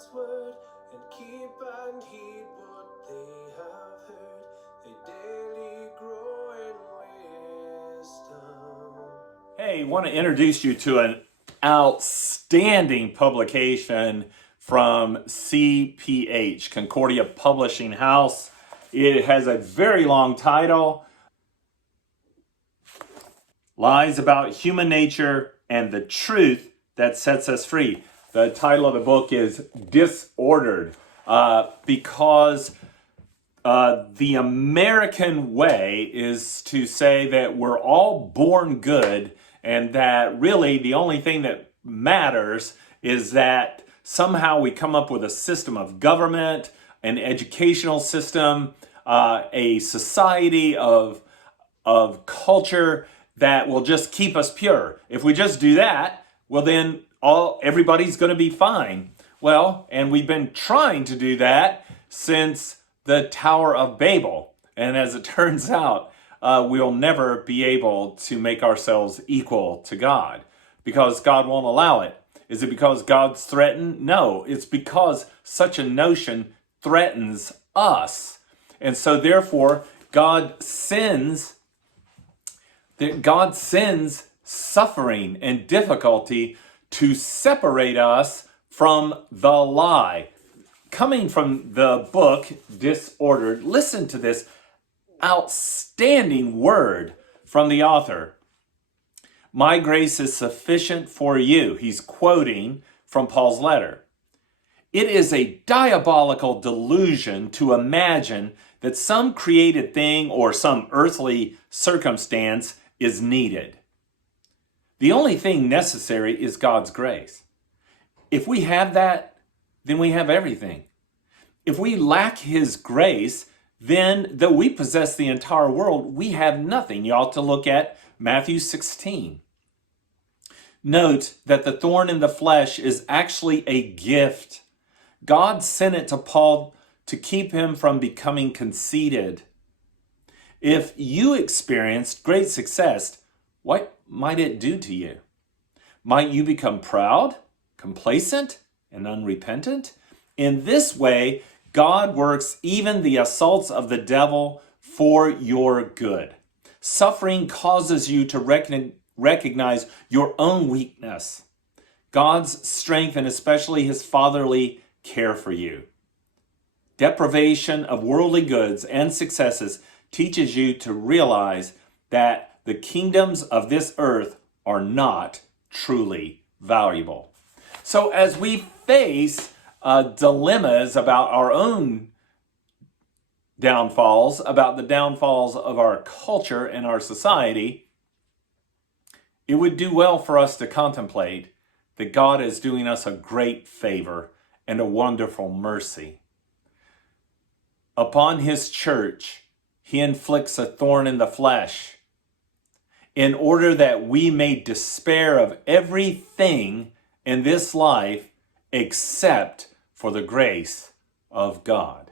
God's word and keep and heed what they have heard. They daily grow in wisdom. Hey, I want to introduce you to an outstanding publication from CPH, Concordia Publishing House. It has a very long title, Lies About Human Nature and the Truth That Sets Us Free. The title of the book is Disordered, because the American way is to say that we're all born good and that really the only thing that matters is that somehow we come up with a system of government, an educational system, a society of culture that will just keep us pure. If we just do that, well then everybody's going to be fine. Well, and we've been trying to do that since the Tower of Babel. And as it turns out, we'll never be able to make ourselves equal to God because God won't allow it. Is it because God's threatened? No, it's because such a notion threatens us. And so therefore, God sends suffering and difficulty to separate us from the lie. Coming from the book, Disordered, listen to this outstanding word from the author. My grace is sufficient for you. He's quoting from Paul's letter. It is a diabolical delusion to imagine that some created thing or some earthly circumstance is needed. The only thing necessary is God's grace. If we have that, then we have everything. If we lack His grace, then though we possess the entire world, we have nothing. You ought to look at Matthew 16. Note that the thorn in the flesh is actually a gift. God sent it to Paul to keep him from becoming conceited. If you experienced great success, what might it do to you? Might you become proud, complacent, and unrepentant? In this way, God works even the assaults of the devil for your good. Suffering causes you to recognize your own weakness, God's strength, and especially His fatherly care for you. Deprivation of worldly goods and successes teaches you to realize that the kingdoms of this earth are not truly valuable. So as we face dilemmas about our own downfalls, about the downfalls of our culture and our society, it would do well for us to contemplate that God is doing us a great favor and a wonderful mercy. Upon His church, He inflicts a thorn in the flesh in order that we may despair of everything in this life except for the grace of God.